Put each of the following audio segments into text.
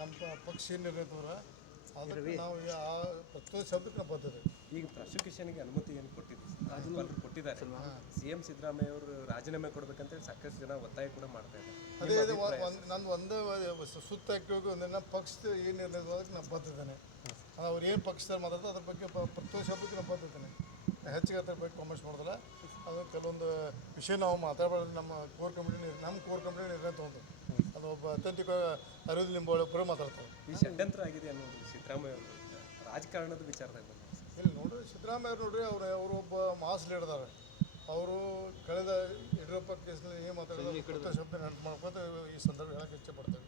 ನಮ್ಮ ಪಕ್ಷ ಏನಿರೋದವ್ರ ಅದಕ್ಕೆ ನಾವು ಆ ಪ್ರತಿಯೊಂದು ಶಬ್ದಕ್ಕೆ ನಾವು ಬರ್ತದೆ ಈಗ ಪ್ರಾಸಿಕ್ಯೂಷನ್ಗೆ ಅನುಮತಿ ಏನು ಕೊಟ್ಟಿದೆ ರಾಜ್ಯಪಾಲರು ಕೊಟ್ಟಿದ್ದಾರೆ. ಸಿ ಎಂ ಸಿದ್ದರಾಮಯ್ಯ ಅವರು ರಾಜೀನಾಮೆ ಕೊಡ್ಬೇಕಂತೇಳಿ ಸಾಕಷ್ಟು ಜನ ಒತ್ತಾಯ ಕೂಡ ಮಾಡ್ತಾ ಇದ್ದಾರೆ. ಅದೇ ಅದೇ ಒಂದು ನಂದು ಒಂದೇ ಸುತ್ತ ಹಾಕಿ ಒಂದೇ ನಮ್ಮ ಪಕ್ಷದ ಏನು ನಿರ್ಣಯ ಅದಕ್ಕೆ ನಾನು ಬದ್ದಿದ್ದೇನೆ ಅವ್ರು ಏನು ಪಕ್ಷದಲ್ಲಿ ಮಾತಾಡ್ತಾರೆ ಅದ್ರ ಬಗ್ಗೆ ಪ್ರತಿಯೊಂದು ಶಬ್ದಕ್ಕೆ ನಾನು ಬದ್ದಿದ್ದೇನೆ ಹೆಚ್ಚಿಗೆ ಅದ್ರ ಬಗ್ಗೆ ಕಾಮೆಂಟ್ಸ್ ಮಾಡೋದಿಲ್ಲ. ಅದು ಕೆಲವೊಂದು ವಿಷಯ ನಾವು ಮಾತಾಡಬಾರ್ದು. ನಮ್ಮ ಕೋರ್ ಕಮಿಟಿ ನಮ್ಮ ಕೋರ್ ಕಮಿಟಿ ನಿರ್ಣಯ ತೊಗೊಂಡು ಅದು ಒಬ್ಬ ಅತ್ಯಂತಿಕ ಅರವಿಂದ್ ಲಿಂಬೋಳಿ ಒಬ್ಬರು ಮಾತಾಡ್ತಾರೆ. ಈ ಷಡ್ಯಂತ್ರ ಆಗಿದೆ ಅನ್ನೋದು ಸಿದ್ದರಾಮಯ್ಯ ಅವರು ರಾಜಕಾರಣದ ವಿಚಾರದಾಗ ಇಲ್ಲಿ ನೋಡ್ರಿ ಸಿದ್ದರಾಮಯ್ಯ ಅವ್ರು ನೋಡ್ರಿ ಅವರು ಅವರು ಒಬ್ಬ ಮಾಸ್ ಲೀಡರ್ ಅವರು ಕಳೆದ ಯಡಿಯೂರಪ್ಪ ಕೇಸ್ನಲ್ಲಿ ಏನು ಮಾತಾಡಿದ್ರು? ಶಬ್ದ ನೆನಪು ಮಾಡ್ಕೊಂಡು ಈ ಸಂದರ್ಭ ಹೇಳಕ್ಕೆ ಇಚ್ಛೆಪಡ್ತೇವೆ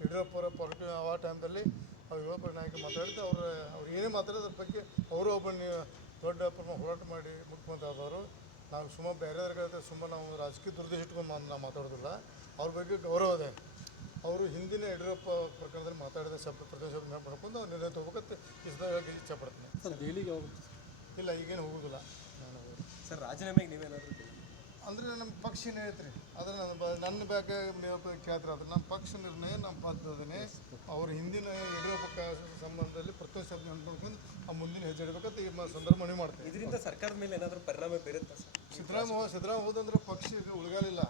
ಯಡಿಯೂರಪ್ಪ ಅವರ ಆ ಟೈಮ್ದಲ್ಲಿ ಅವ್ರು ಯಡಿಯೂರಪ್ಪ ನಾಯಕ ಮಾತಾಡಿದ್ದು ಅವ್ರು ಅವ್ರು ಏನೇ ಮಾತಾಡೋದ್ರ ಬಗ್ಗೆ ಅವರು ಒಬ್ಬ ನೀವು ದೊಡ್ಡ ಪ್ರಮಾಣ ಹೋರಾಟ ಮಾಡಿ ಮುಖ್ಯಮಂತ್ರಿ ಆದವರು ನಾವು ಸುಮ್ಮ ಬೇರೆಯವ್ರಿಗೆ ಸುಮ್ಮ ನಾವು ರಾಜಕೀಯ ದುರ್ದೇಶ ಇಟ್ಕೊಂಡು ಮಾ- ನಾವು ಮಾತಾಡೋದಿಲ್ಲ. ಅವ್ರ ಬಗ್ಗೆ ಗೌರವ ಇದೆ. ಅವರು ಹಿಂದಿನ ಯಡಿಯೂರಪ್ಪ ಪ್ರಕರಣದಲ್ಲಿ ಮಾತಾಡಿದ ಶಬ್ದ ಪ್ರದೇಶ ಮಾಡ್ಕೊಂಡು ಅವ್ರು ನಿರ್ಣಯ ತಗೋಬೇಕಂತ ಈ ಇಚ್ಛೆ ಪಡ್ತೀನಿ. ಸರ್ ದೆಹಲಿಗೆ ಹೋಗುತ್ತೆ ಇಲ್ಲ ಈಗೇನು ಹೋಗೋದಿಲ್ಲ. ನಾನು ಸರ್ ರಾಜೀನಾಮೆಗೆ ನೀವೇನಾದರೂ ಅಂದರೆ ನಮ್ಮ ಪಕ್ಷ ಹೇಳ್ತ್ರಿ ಆದರೆ ನನ್ನ ಬ ನನ್ನ ಬ್ಯಾಗ ಕೇಳ್ತಾರೆ. ಅದು ನಮ್ಮ ಪಕ್ಷ ನಿರ್ಣಯ ನಮ್ಮ ಪದ್ಧತಿನೇ. ಅವ್ರ ಹಿಂದಿನ ಯಡಿಯೂರಪ್ಪ ಸಂಬಂಧದಲ್ಲಿ ಪ್ರತ್ಯಕ್ಷ ಶಬ್ದ ನೆನ್ಕೊಂಡು ಆ ಮುಂದಿನ ಹೆಜ್ಜೆ ಇಡಬೇಕಂತ ಈ ಸಂದರ್ಭ ಮನವಿ ಮಾಡ್ತೀನಿ ಇದರಿಂದ ಸರ್ಕಾರದ ಮೇಲೆ ಏನಾದರೂ ಪರಿಣಾಮ ಬೀರುತ್ತಾ ಸಿದ್ದರಾಮಯ್ಯ ಸಿದ್ದರಾಮಯ್ಯ ಹೋದಂದ್ರೆ ಪಕ್ಷ ಉಳಿಗಾಲಿಲ್ಲ.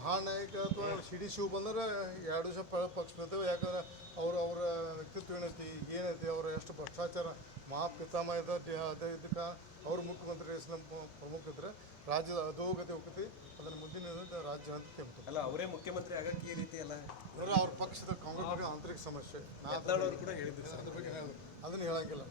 ಮಹಾನಾಯಕ ಅಥವಾ ಸಿ ಡಿ ಶಿವ್ ಬಂದ್ರೆ ಎರಡು ದಿವಸ ಪಕ್ಷ ನಿಂತೇವೆ ಯಾಕಂದ್ರೆ ಅವ್ರ ಅವರ ವ್ಯಕ್ತಿತ್ವ ಏನೈತಿ ಏನೈತಿ ಅವರ ಎಷ್ಟು ಭ್ರಷ್ಟಾಚಾರ ಮಹಾ ಪಿತಾಮಹದ ಅದೇ ಇದಕ್ಕೆ ಅವ್ರ ಮುಖ್ಯಮಂತ್ರಿ ನಮ್ಮ ಪ್ರಮುಖ ಇದ್ರೆ ರಾಜ್ಯದ ಅಧೋಗತಿ ಹೋಗ್ತೈತಿ ಅದನ್ನು ಮುಂದಿನ ರಾಜ್ಯ ಅಂತ ಕೆಮ್ತು ಅಲ್ಲ ಅವರೇ ಮುಖ್ಯಮಂತ್ರಿ ಆಗಕ್ಕೆ ಈ ರೀತಿ ಅಲ್ಲ ಅಂದ್ರೆ ಅವ್ರ ಪಕ್ಷದ ಕಾಂಗ್ರೆಸ್ ಆಂತರಿಕ ಸಮಸ್ಯೆ. ನಾನು ಕೂಡ ಹೇಳಿದ್ರು ಸರ್. ಅದ್ರ ಬಗ್ಗೆ ಅದನ್ನು ಹೇಳಂಗಿಲ್ಲ.